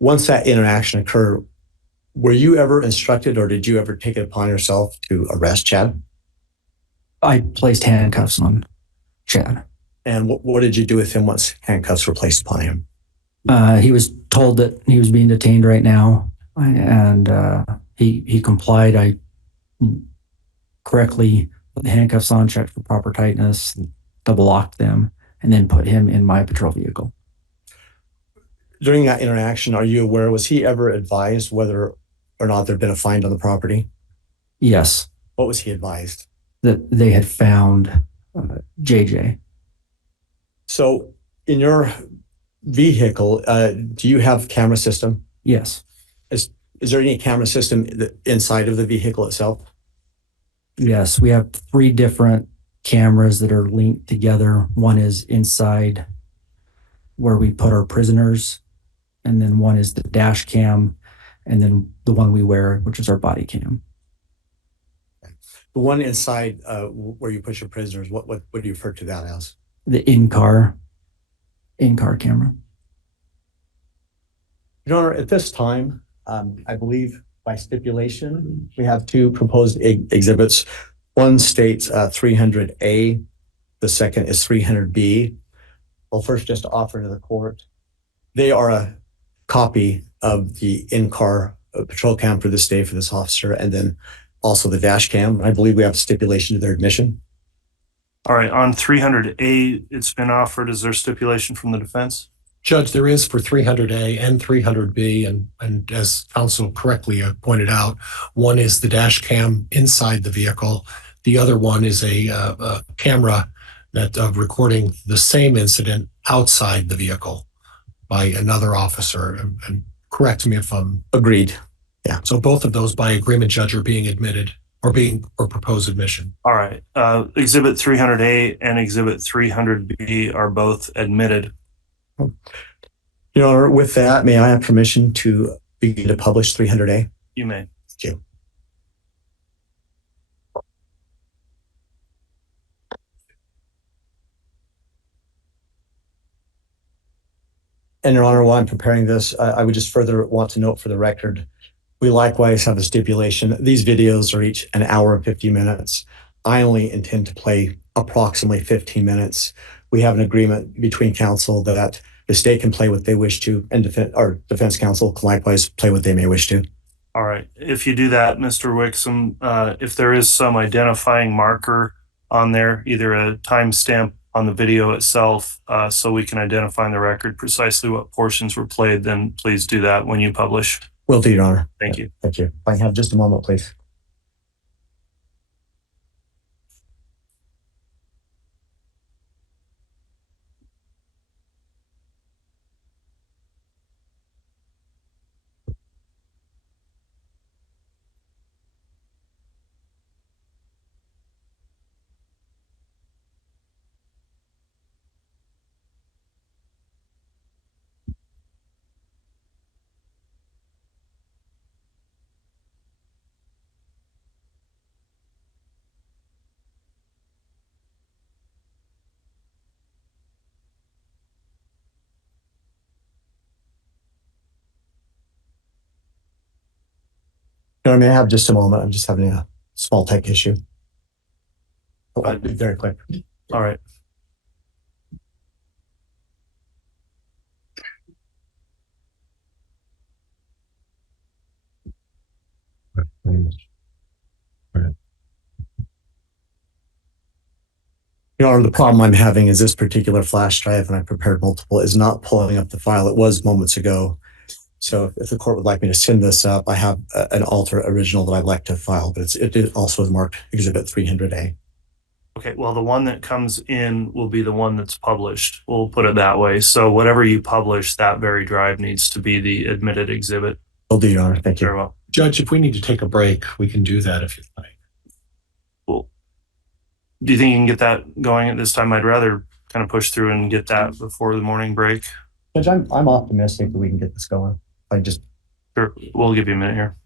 once that interaction occurred, were you ever instructed or did you ever take it upon yourself to arrest Chad? I placed handcuffs on Chad. And what did you do with him once handcuffs were placed upon him? He was told that he was being detained right now, and he complied. I correctly put the handcuffs on, checked for proper tightness, double locked them, and then put him in my patrol vehicle. During that interaction, are you aware, was he ever advised whether or not there'd been a find on the property? Yes. What was he advised? That they had found JJ. So in your vehicle, do you have camera system? Yes. Is there any camera system inside of the vehicle itself? Yes, we have 3 different cameras that are linked together. One is inside where we put our prisoners, and then one is the dash cam, and then the one we wear, which is our body cam. The one inside where you put your prisoners, what do you refer to that as? The in-car camera. Your Honor, at this time, I believe by stipulation, we have 2 proposed exhibits. One states 300A, the second is 300B. Well, first, just to offer to the court, they are a copy of the in-car patrol cam for this day for this officer, and then also the dash cam. I believe we have stipulation to their admission. All right, on 300A, it's been offered. Is there stipulation from the defense? Judge, there is for 300A and 300B, and as counsel correctly pointed out, one is the dash cam inside the vehicle. The other one is a camera that recording the same incident outside the vehicle by another officer. And correct me if I'm... Agreed. Yeah. So both of those by agreement, Judge, are being admitted or proposed admission. All right. Exhibit 300A and Exhibit 300B are both admitted. Your Honor, with that, may I have permission to begin to publish 300A? You may. Thank you. And Your Honor, while I'm preparing this, I would just further want to note for the record, we likewise have a stipulation. These videos are each an hour and 50 minutes. I only intend to play approximately 15 minutes. We have an agreement between counsel that the state can play what they wish to, and defense counsel can likewise play what they may wish to. All right. If you do that, Mr. Wixom, if there is some identifying marker on there, either a timestamp on the video itself, so we can identify in the record precisely what portions were played, then please do that when you publish. Will do, Your Honor. Thank you. Thank you. If I can have just a moment, please. Your Honor, may I have just a moment? I'm just having a small tech issue. I'll be very quick. All right. Your Honor, the problem I'm having is this particular flash drive, and I prepared multiple, is not pulling up the file. It was moments ago. So if the court would like me to send this up, I have an alter original that I'd like to file, but it also is marked Exhibit 300A. Okay, well, the one that comes in will be the one that's published. We'll put it that way. So whatever you publish, that very drive needs to be the admitted exhibit. Will do, Your Honor. Thank you. Very well. Judge, if we need to take a break, we can do that if you'd like. Cool. Do you think you can get that going at this time? I'd rather kind of push through and get that before the morning break. Judge, I'm optimistic that we can get this going. Sure, we'll give you a minute here.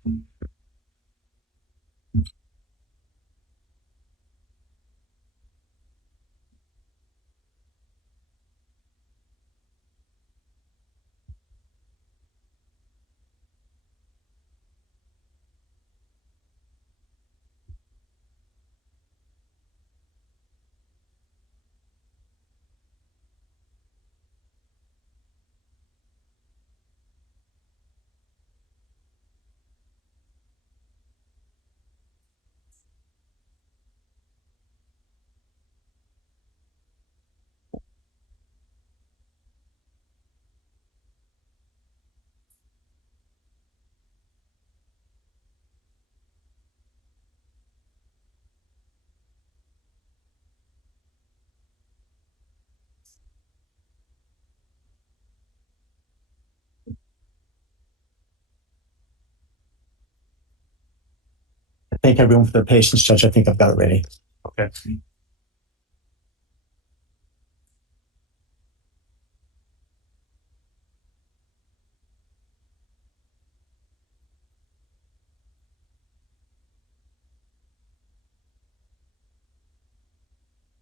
Thank everyone for their patience, Judge. I think I've got it ready. Okay.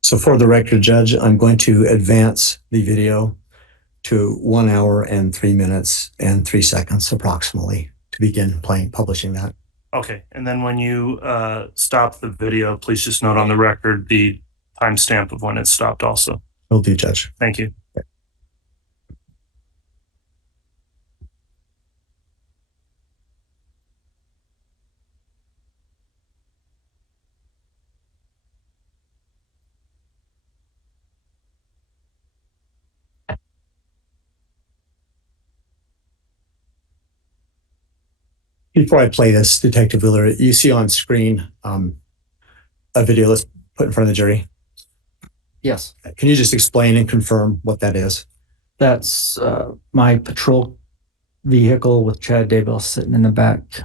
So for the record, Judge, I'm going to advance the video to 1 hour and 3 minutes and 3 seconds approximately to begin publishing that. Okay, and then when you stop the video, please just note on the record the timestamp of when it stopped also. Will do, Judge. Thank you. Before I play this, Detective Wheeler, you see on screen a video that's put in front of the jury. Yes. Can you just explain and confirm what that is? That's my patrol vehicle with Chad Daybell sitting in the back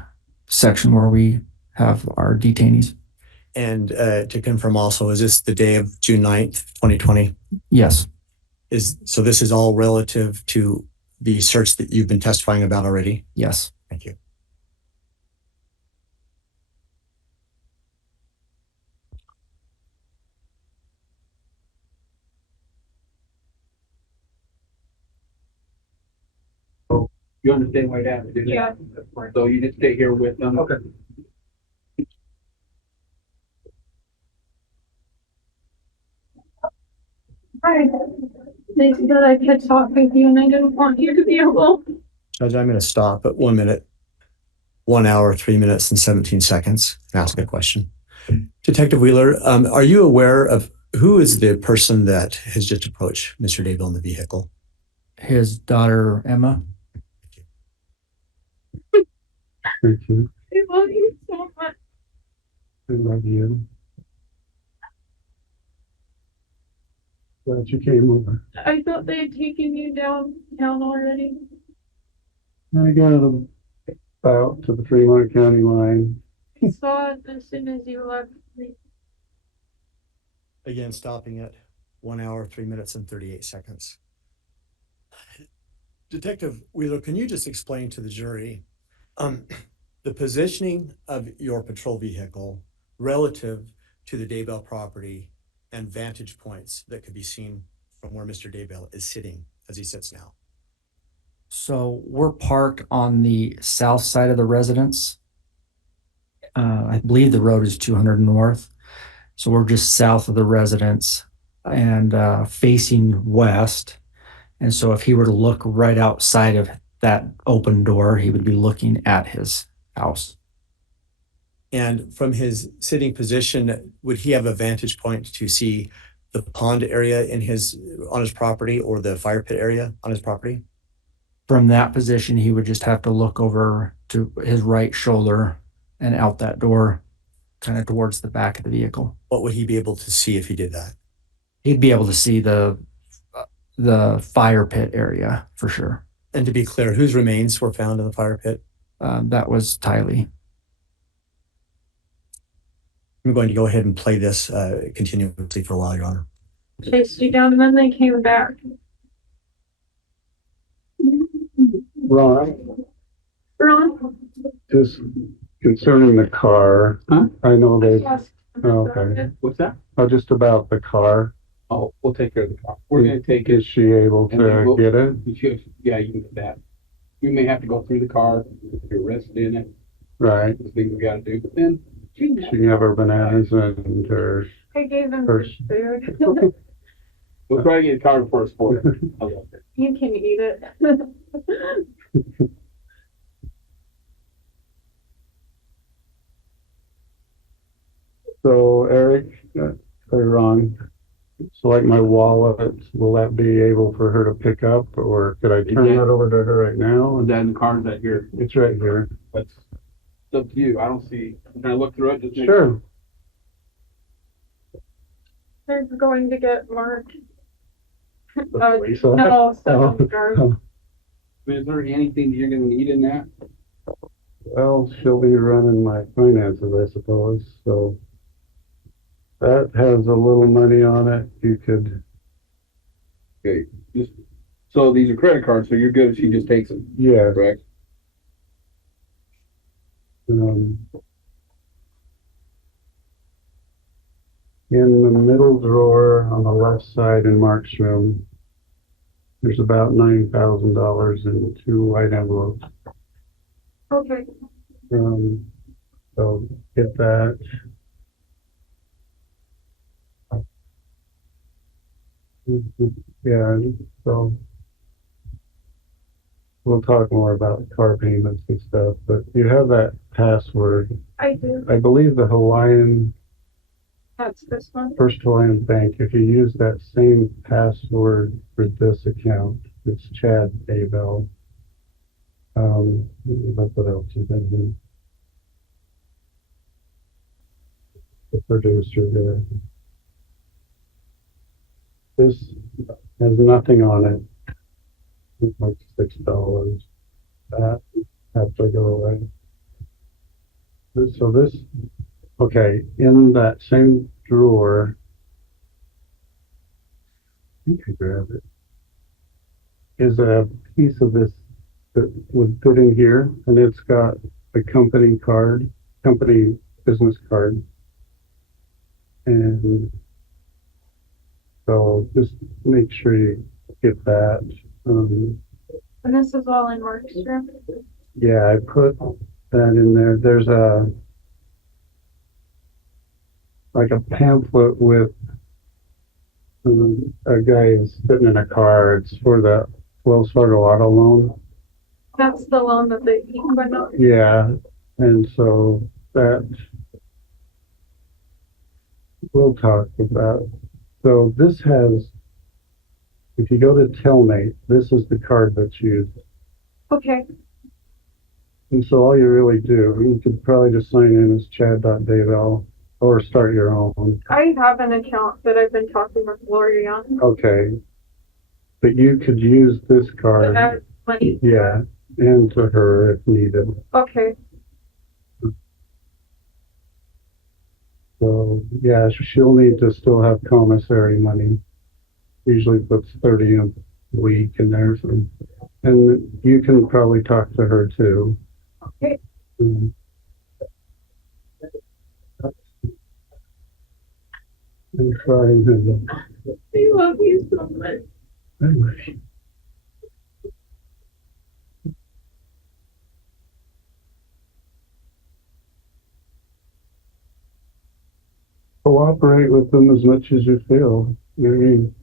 section where we have our detainees. And to confirm also, is this the day of June 9th, 2020? Yes. So this is all relative to the search that you've been testifying about already? Yes. Thank you. You understand why that? Yeah. So you just stay here with them? Okay. Hi. They said that I could talk with you and I didn't want you to be alone. Judge, I'm going to stop at 1 minute, 1 hour, 3 minutes and 17 seconds and ask a question. Detective Wheeler, are you aware of who is the person that has just approached Mr. Daybell in the vehicle? His daughter, Emma. Thank you. I love you so much. I love you. Glad you came over. I thought they had taken you down already. I got about to the Fremont County line. I saw it as soon as you left me. Again, stopping at 1 hour, 3 minutes and 38 seconds. Detective Wheeler, can you just explain to the jury the positioning of your patrol vehicle relative to the Daybell property and vantage points that could be seen from where Mr. Daybell is sitting as he sits now? So we're parked on the south side of the residence. I believe the road is 200 north. So we're just south of the residence and facing west. And so if he were to look right outside of that open door, he would be looking at his house. And from his sitting position, would he have a vantage point to see the pond area on his property or the fire pit area on his property? From that position, he would just have to look over to his right shoulder and out that door, kind of towards the back of the vehicle. What would he be able to see if he did that? He'd be able to see the fire pit area for sure. And to be clear, whose remains were found in the fire pit? That was Tylee. I'm going to go ahead and play this continuously for a while, Your Honor. Chased you down and then they came back. Ron, Ron? just concerning the car, Huh? I know they, Yes. okay, What's that? just about the car. Oh, we'll take care of the car. We're gonna take it. Is she able And we to will- get it? Yeah, you can get that. You may have to go through the car, if you're arrested in it, Right, the things we gotta do, but then. she can have her bananas and her, I gave him First. food. We'll try to get the car before it's spoiled. You can eat it. so Eric, or Ron, so like my wallet, will that be able for her to pick up, or could I turn Yeah. that over to her right now? Is that in the car, is that here? It's right here. But it's up to you. I don't see, can I look through it? Just make Sure. They're going to get Mark. Lisa? No, Oh. guard. I mean, is there anything that you're gonna need in that? Well, she'll be running my finances, I suppose, so that has a little money on it. You could, Okay, just, so these are credit cards, so you're good if she just takes them, yeah, correct? um, in the middle drawer on the left side in Mark's room, there's about $9,000 in 2 white envelopes. Okay, So get that. Yeah, so we'll talk more about car payments and stuff, but you have that password. I do. I believe the That's this one. First Hawaiian Bank, if you use that same password for this account, it's Chad Daybell. What else is in here? The producer there. This has nothing on it. It's like $6. That has to go away. So this, okay, in that same drawer, you can grab it, is a piece of this that would fit in here, and it's got a company business card. And so just make sure you get that. And this is all in Mark's room. Yeah, I put that in there. There's like a pamphlet with a guy is sitting in a car. It's for the Wells Fargo auto loan. That's the loan that the Equinox. Yeah, and so that we'll talk about. So this has, if you go to Telmate, this is the card that's used. Okay, And so all you really do, you could probably just sign in as Chad.Daybell or start your own. I have an account that I've been talking with Lori on. Okay. But you could use this But card, I have money. yeah, and to her if needed. Okay, So yeah, she'll need to still have commissary money. Usually puts 30 a week in there. And you can probably talk to her too. Okay. And try and I love you so much. anyway. Cooperate with them as much as you feel. I mean,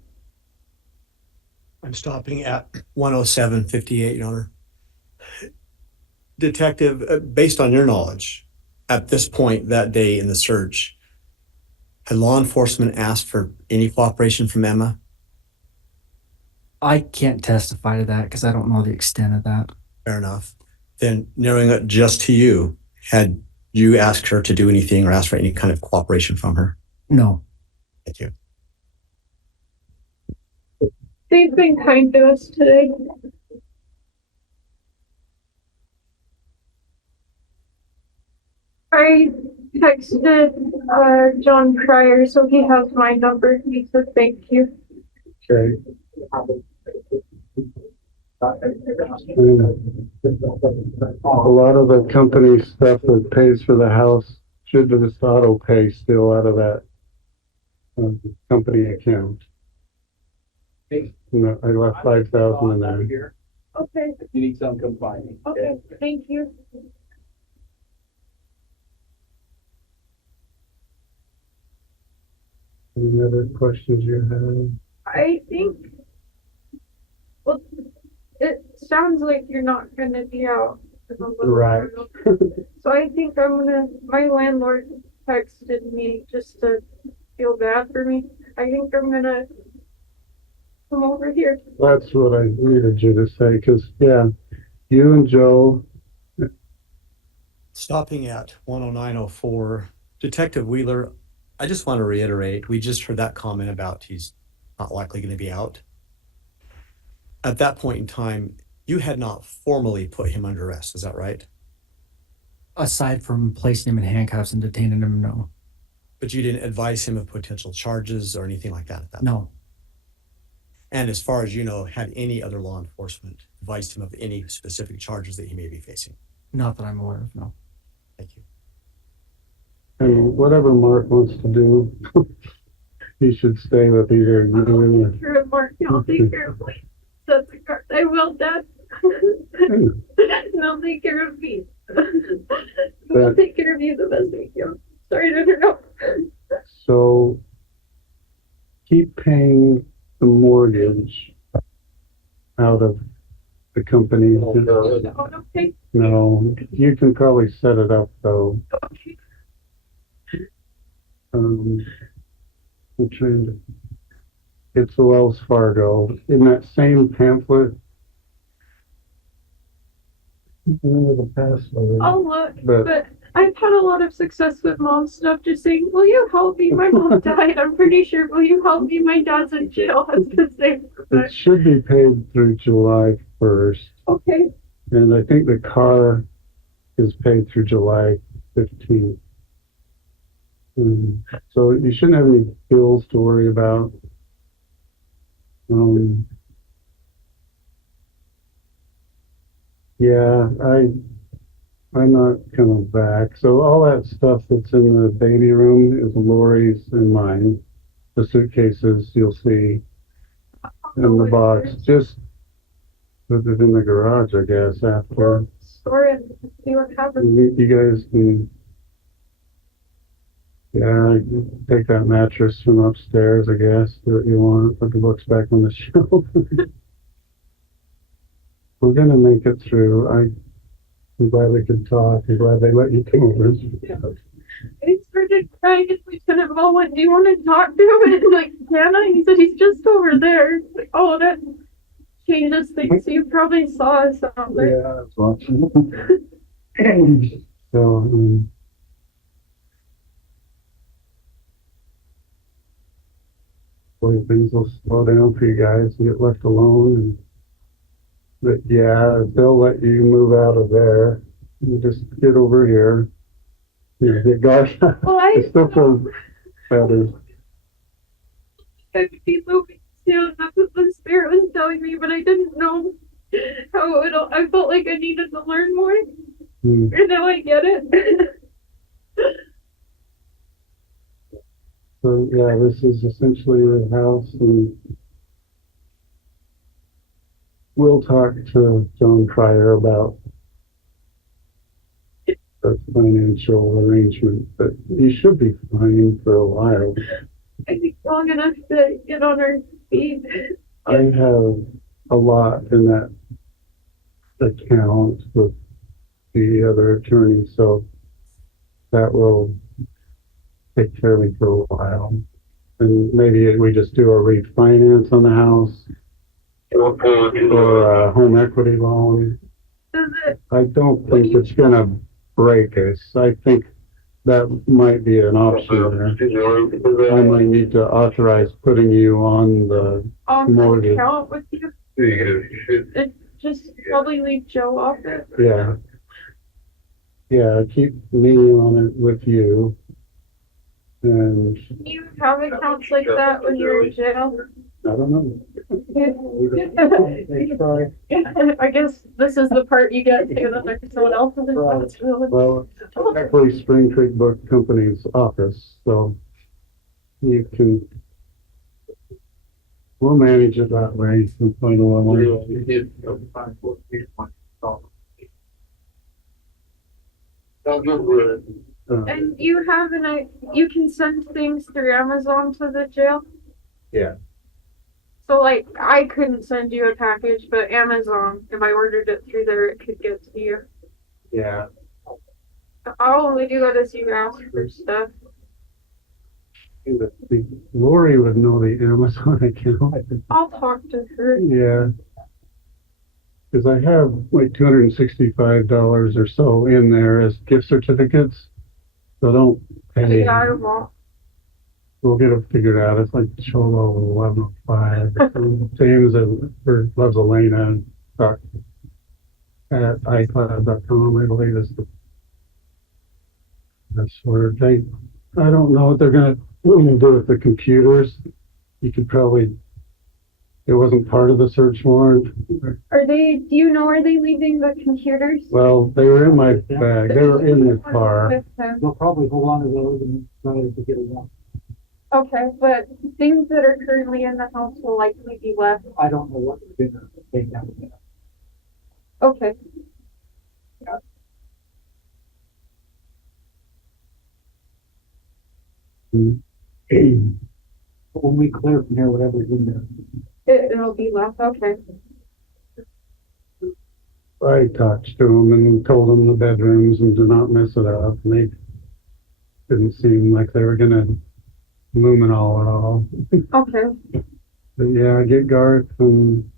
I'm stopping at 10758, Your Honor. Detective, based on your knowledge, at this point that day in the search, had law enforcement asked for any cooperation from Emma? I can't testify to that because I don't know the extent of that. Fair enough. Then narrowing it just to you, had you asked her to do anything or asked for any kind of cooperation from her? No. Thank you. They've been kind to us today. I texted John Pryor, so he has my number. He said thank you. okay. A lot of the company stuff that pays for the house should just auto pay still out of that company account. Okay. No, I left 5,000 in there. Here. Okay, If you need some, come find me. okay, thank you. Any other questions you have? I think, well, it sounds like you're not gonna be out. Right. So I think my landlord texted me just to feel bad for me. I think I'm gonna come over here. That's what I needed you to say, because, yeah, you and Joe, Stopping at 10904, Detective Wheeler, I just want to reiterate, we just heard that comment about he's not likely going to be out. At that point in time, you had not formally put him under arrest, is that right? Aside from placing him in handcuffs and detaining him, no. But you didn't advise him of potential charges or anything like that at that? No, And as far as you know, had any other law enforcement advised him of any specific charges that he may be facing? not that I'm aware of, no. Thank you. And whatever Mark wants to do, he should stay with either you I'll or take care of Mark. I'll take care of me. That's the card. I will, Dad. And I'll take care of me. We'll take care of you the best we can. Sorry to interrupt. So keep paying the mortgage out of the company. Okay. No, you can probably set it up though. Okay. I'm trying to, it's the Wells Fargo. In that same pamphlet. The password. I'll look, But but I've had a lot of success with mom stuff. Just saying, will you help me? My mom died. I'm pretty sure. Will you help me? My dad's in jail. Has been saying. it should be paid through July 1st. Okay. And I think the car is paid through July 15th. So you shouldn't have any bills to worry about. Yeah, I'm not coming back. So all that stuff that's in the baby room is Lori's and mine. The suitcases you'll see in the box. Just put it in the garage, I guess, after. Store it. See what happens. You guys can, yeah, take that mattress from upstairs, I guess, do what you want, put the books back on the shelf. We're gonna make it through. I'm glad we could talk. I'm glad they let you come over. I started crying and Lieutenant Ball went, do you want to talk to him? And like, can I? He said, he's just over there. Like, oh, that changes things. You probably saw us out there. Yeah, I was watching. So, hopefully things will slow down for you guys and get left alone. But yeah, they'll let you move out of there. You just get over here. You get guys. Well, I still feel better. I could be moving soon. That's what the spirit was telling me, but I didn't know how it would. I felt like I needed to learn more, Hmm. and now I get it. So yeah, this is essentially the house, and we'll talk to John Pryor about the financial arrangement, but you should be fine for a while. I think long enough to get on our feet. I have a lot in that account with the other attorney, so that will take care of me for a while. And maybe we just do a refinance on the house or a home equity loan. Does it? I don't think it's gonna break us. I think that might be an option there. I might need to authorize putting you on the On the mortgage. account with you? It just probably leave Joe off it. Yeah. Yeah, keep me on it with you. And Do you have accounts like that when you're in jail? I don't know. I guess this is the part you get to that there's someone else's responsibility. Well, actually Spring Creek Book Company's office, so you can, we'll manage it that way and find a way. And you have you can send things through Amazon to the jail? Yeah. So like, I couldn't send you a package, but Amazon, if I ordered it through there, it could get to you. Yeah. I'll only do that as you ask for stuff. Lori would know the Amazon account. I'll talk to her. Yeah. Cause I have like $265 or so in there as gift certificates. So don't pay. Yeah, I won't. We'll get it figured out. It's like Cholo 115. James loves Elena at iCloud.com, I believe is the That's where I don't know what they're gonna do with the computers. You could probably, it wasn't part of the search warrant. Do you know, are they leaving the computers? Well, they were in my bag. They were in the car. They'll probably hold on to those and try to get it out. Okay, but things that are currently in the house will likely be left. I don't know what they're gonna take out of that. Okay. When we clear from here, whatever's in there. It'll be left, okay. I talked to them and told them the bedrooms and to not mess it up. And they didn't seem like they were gonna loom it all at all. Okay. But yeah, get Garth and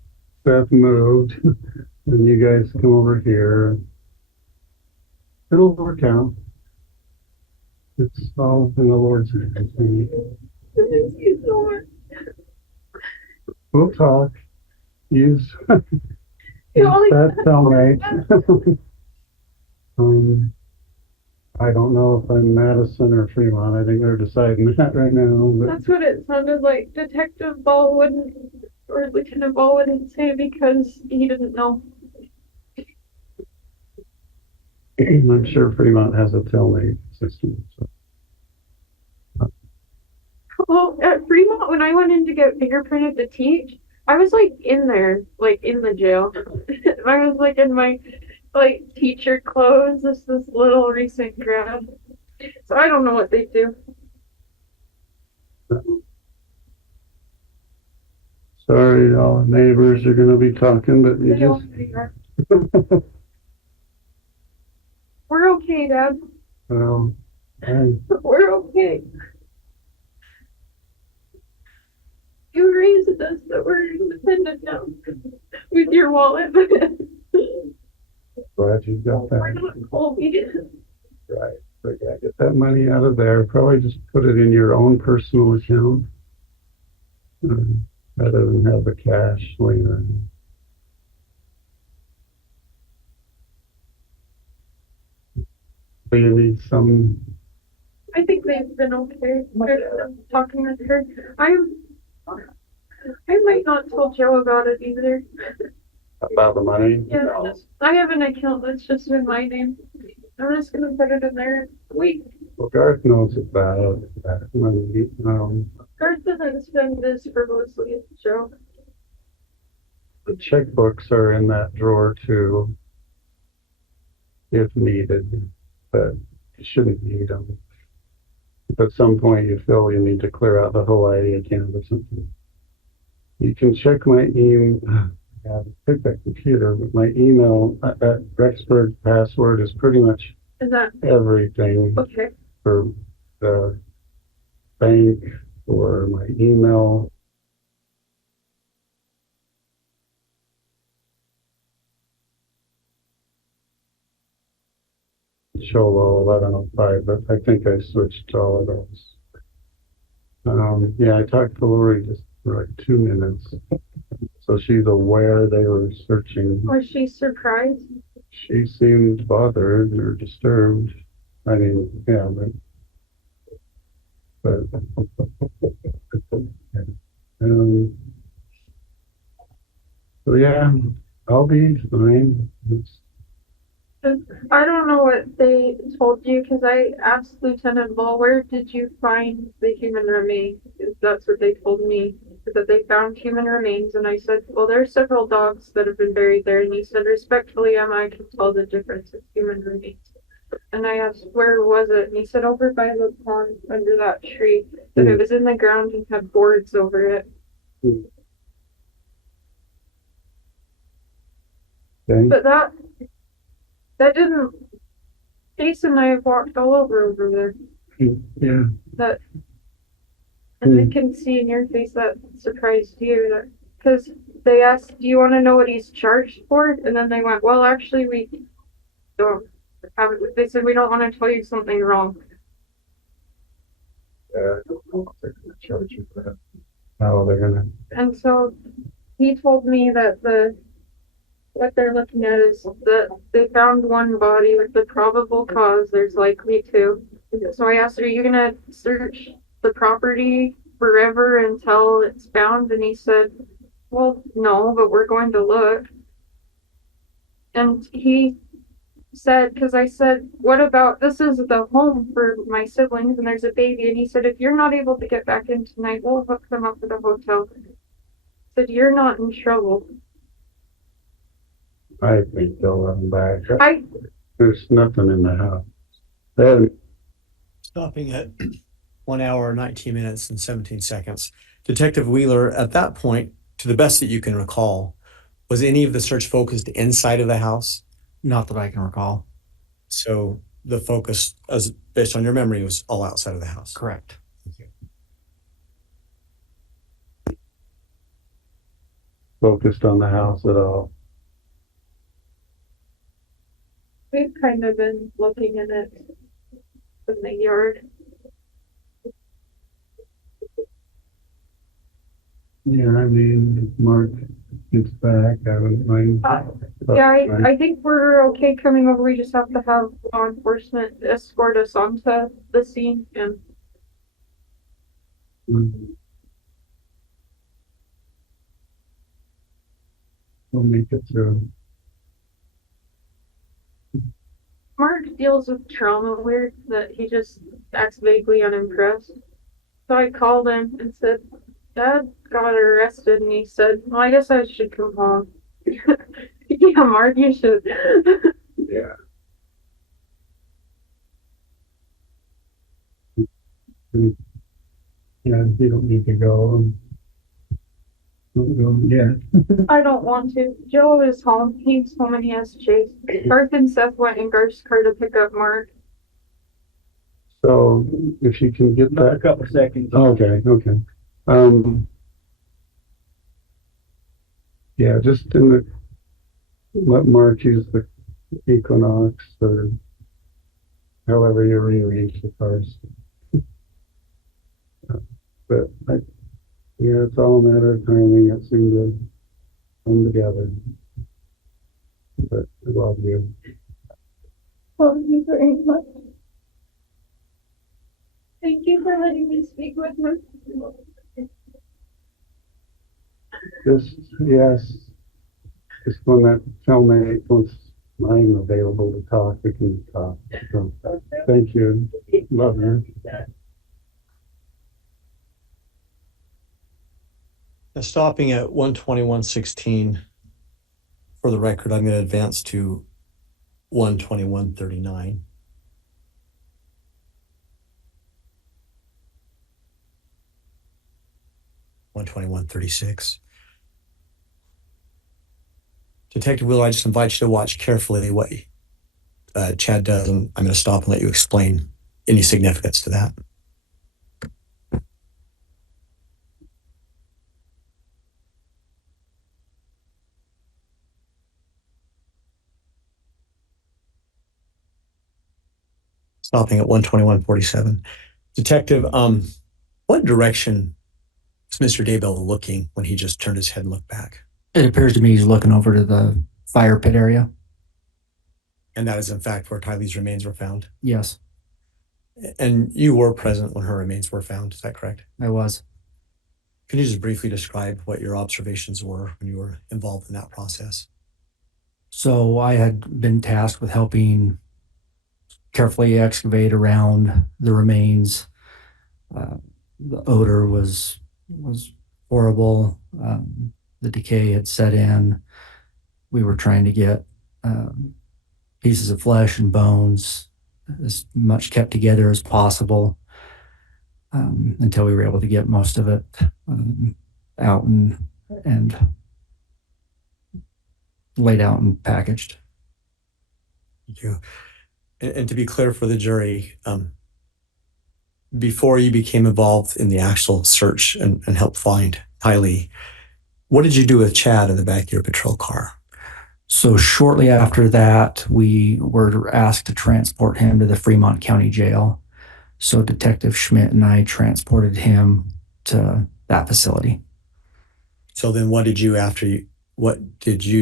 Beth moved, and you guys come over here. It'll work out. It's all in the Lord's hands. Thank you so much. We'll talk. Use You only- that cellmate. I don't know if I'm Madison or Fremont. I think they're deciding that right now. But That's what it sounded like. Detective Ball wouldn't, or Lieutenant Ball wouldn't say because he didn't know. I'm sure Fremont has a cellmate system. So. Well, at Fremont, when I went in to get fingerprinted to teach, I was like in there, like in the jail. I was like in my like teacher clothes, this little recent grad. So I don't know what they do. Sorry, all the neighbors are gonna be talking, but you They just. don't- We're okay, Dad. Well, We're okay. You raised us that we're independent now with your wallet. glad you got We're that not Colby. right. But yeah, get that money out of there. Probably just put it in your own personal account. Rather than have the cash laying around. Do you need some, I think they've been okay. They're talking with her. I might not tell Joe about it either. about the money? Yeah, I have an account that's just in my name. I'm just gonna put it in there. Wait, Well, Garth knows about that money. Garth doesn't spend this frivolously, Joe. The checkbooks are in that drawer too, if needed, but you shouldn't need them. If at some point you feel you need to clear out the Hawaii account or something, you can check my email. Yeah, pick that computer, but my email, that Rexburg password is pretty much Is that everything okay? for the bank, for my email. Cholo 1105, but I think I switched to all of those. Yeah, I talked to Lori just for like 2 minutes. So she's aware they were searching. Was she surprised? She seemed bothered or disturbed. I mean, yeah, but so yeah, I'll be fine. I don't know what they told you because I asked Lieutenant Ball, where did you find the human remains? That's what they told me, that they found human remains. And I said, well, there's several dogs that have been buried there. And he said, respectfully, Emma, I can tell the difference of human remains. And I asked, where was it? And he said, over by the pond under that tree, that it was in the ground and had boards over it. Okay. But that didn't, Jason and I have walked all over there. Yeah. That, and I can see in your face that surprised you, that, because they asked, do you want to know what he's charged for? And then they went, well, actually, we don't have it. They said, we don't want to tell you something wrong. I don't know if they're gonna charge you for that. How they're gonna. And so he told me that what they're looking at is that they found one body with the probable cause. There's likely two. So I asked her, "Are you gonna search the property forever until it's found?" And he said, "Well, no, but we're going to look." And he said, because I said, "What about, this is the home for my siblings and there's a baby." And he said, "If you're not able to get back in tonight, we'll hook them up at a hotel." I said, "You're not in trouble." I think they'll run back. I There's nothing in the house. They haven't. Stopping at 1 hour, 19 minutes and 17 seconds. Detective Wheeler, at that point, to the best that you can recall, was any of the search focused inside of the house? Not that I can recall. So the focus, as based on your memory, was all outside of the house. Correct. Focused on the house at all. we've kind of been looking in it in the yard. Yeah, I mean, if Mark gets back, I wouldn't mind. Yeah, I think we're okay coming over. We just have to have law enforcement escort us onto the scene and We'll make it through. Mark deals with trauma weird that he just acts vaguely unimpressed. So I called him and said, "Dad got arrested," and he said, "Well, I guess I should come home." Yeah, Mark, you should. Yeah. Yeah, you don't need to go. Don't go yet. I don't want to. Joe is home. He's home and he has Chase. Garth and Seth went in Garth's car to pick up Mark. So if you can get Another that. couple seconds. Okay, okay. Yeah, just in the, let Mark use the Equinox or however you rearrange the cars. But yeah, it's all a matter of timing. It seemed to come together. But I love you. Thank you very much. Thank you for letting me speak with him. Yes. Just when that cellmate, once I'm available to talk, we can talk. So, thank you. Love you. Now, stopping at 121:16, for the record, I'm going to advance to 121:39. (121:36). Detective Wheeler, I just invite you to watch carefully what Chad does, and I'm going to stop and let you explain any significance to that. Stopping at 121:47. Detective, what direction is Mr. Daybell looking when he just turned his head and looked back? It appears to me he's looking over to the fire pit area. And that is in fact where Tylee's remains were found. Yes, And you were present when her remains were found, is that correct? I was. Can you just briefly describe what your observations were when you were involved in that process? So I had been tasked with helping carefully excavate around the remains. The odor was horrible. The decay had set in. We were trying to get pieces of flesh and bones as much kept together as possible until we were able to get most of it out and laid out and packaged. Thank you. And to be clear for the jury, before you became involved in the actual search and helped find Tylee, what did you do with Chad in the back of your patrol car? So shortly after that, we were asked to transport him to the Fremont County Jail. So Detective Schmidt and I transported him to that facility. So then what did you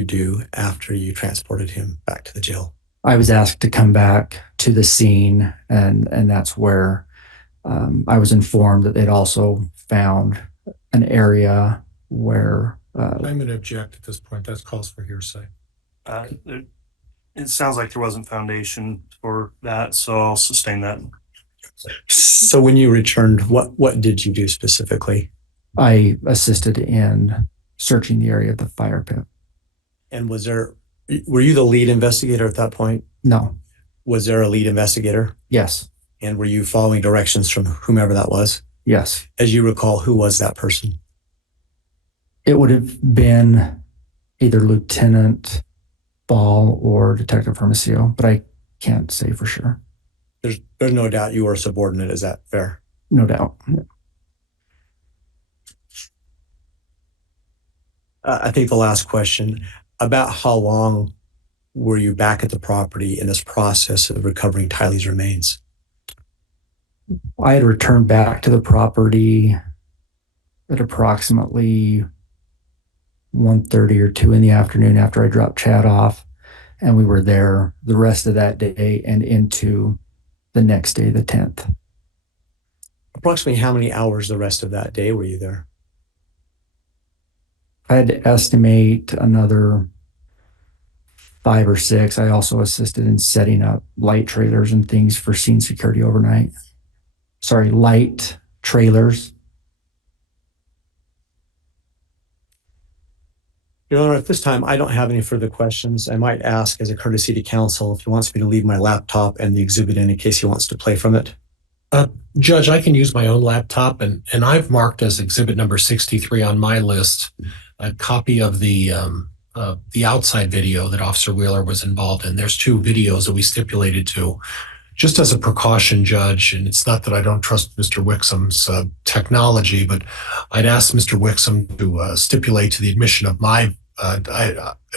do after you transported him back to the jail? I was asked to come back to the scene, and that's where I was informed that they'd also found an area where I'm going to object at this point. That calls for hearsay. It sounds like there wasn't foundation for that, so I'll sustain that. So when you returned, what did you do specifically? I assisted in searching the area of the fire pit. And were you the lead investigator at that point? No. Was there a lead investigator? Yes. And were you following directions from whomever that was? Yes. As you recall, who was that person? It would have been either Lieutenant Ball or Detective Hermosillo, but I can't say for sure. There's no doubt you were a subordinate. Is that fair? No doubt. I think the last question, about how long were you back at the property in this process of recovering Tylee's remains? I had returned back to the property at approximately 1:30 or 2 in the afternoon after I dropped Chad off. And we were there the rest of that day and into the next day, the 10th. Approximately how many hours the rest of that day were you there? I had to estimate another 5 or 6. I also assisted in setting up light trailers and things for scene security overnight. Sorry, light trailers. Your Honor, at this time, I don't have any further questions. I might ask as a courtesy to counsel if he wants me to leave my laptop and the exhibit in case he wants to play from it. Judge, I can use my own laptop, and I've marked as exhibit number 63 on my list a copy of the outside video that Officer Wheeler was involved in. There's 2 videos that we stipulated to. Just as a precaution, Judge, and it's not that I don't trust Mr. Wixom's technology, but I'd ask Mr. Wixom to stipulate to the admission of my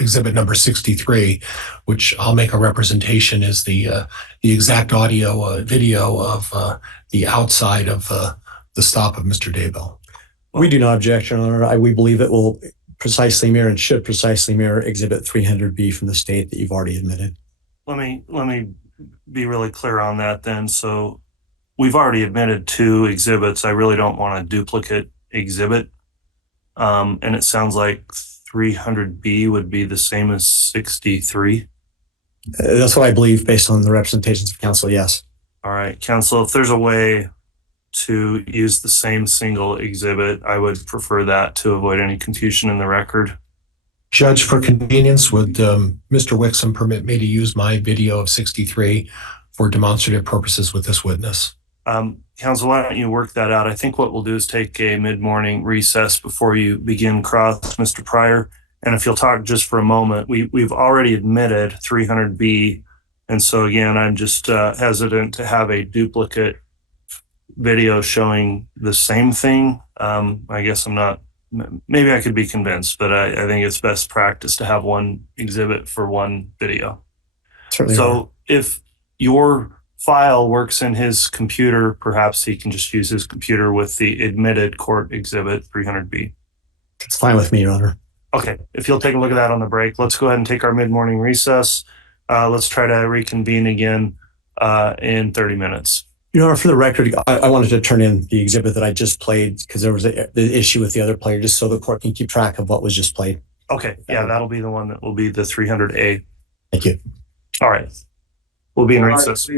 exhibit number 63, which I'll make a representation is the exact audio video of the outside of the stop of Mr. Daybell. We do not object, Your Honor. We believe it will precisely mirror and should precisely mirror exhibit 300B from the state that you've already admitted. Let me be really clear on that then. So we've already admitted 2 exhibits. I really don't want a duplicate exhibit. And it sounds like 300B would be the same as 63. That's what I believe based on the representations of counsel, yes. All right, counsel, if there's a way to use the same single exhibit, I would prefer that to avoid any confusion in the record. Judge, for convenience, would Mr. Wixom permit me to use my video of 63 for demonstrative purposes with this witness? Counsel, why don't you work that out? I think what we'll do is take a mid-morning recess before you begin cross, Mr. Pryor. And if you'll talk just for a moment, we've already admitted 300B. And so again, I'm just hesitant to have a duplicate video showing the same thing. I guess I'm not, maybe I could be convinced, but I think it's best practice to have one exhibit for one video. Certainly. So if your file works in his computer, perhaps he can just use his computer with the admitted court exhibit 300B. It's fine with me, Your Honor. Okay, if you'll take a look at that on the break, let's go ahead and take our mid-morning recess. Let's try to reconvene again in 30 minutes. Your Honor, for the record, I wanted to turn in the exhibit that I just played because there was the issue with the other player, just so the court can keep track of what was just played. Okay, yeah, that'll be the one that will be the 300A. Thank you. All right, we'll be in recess.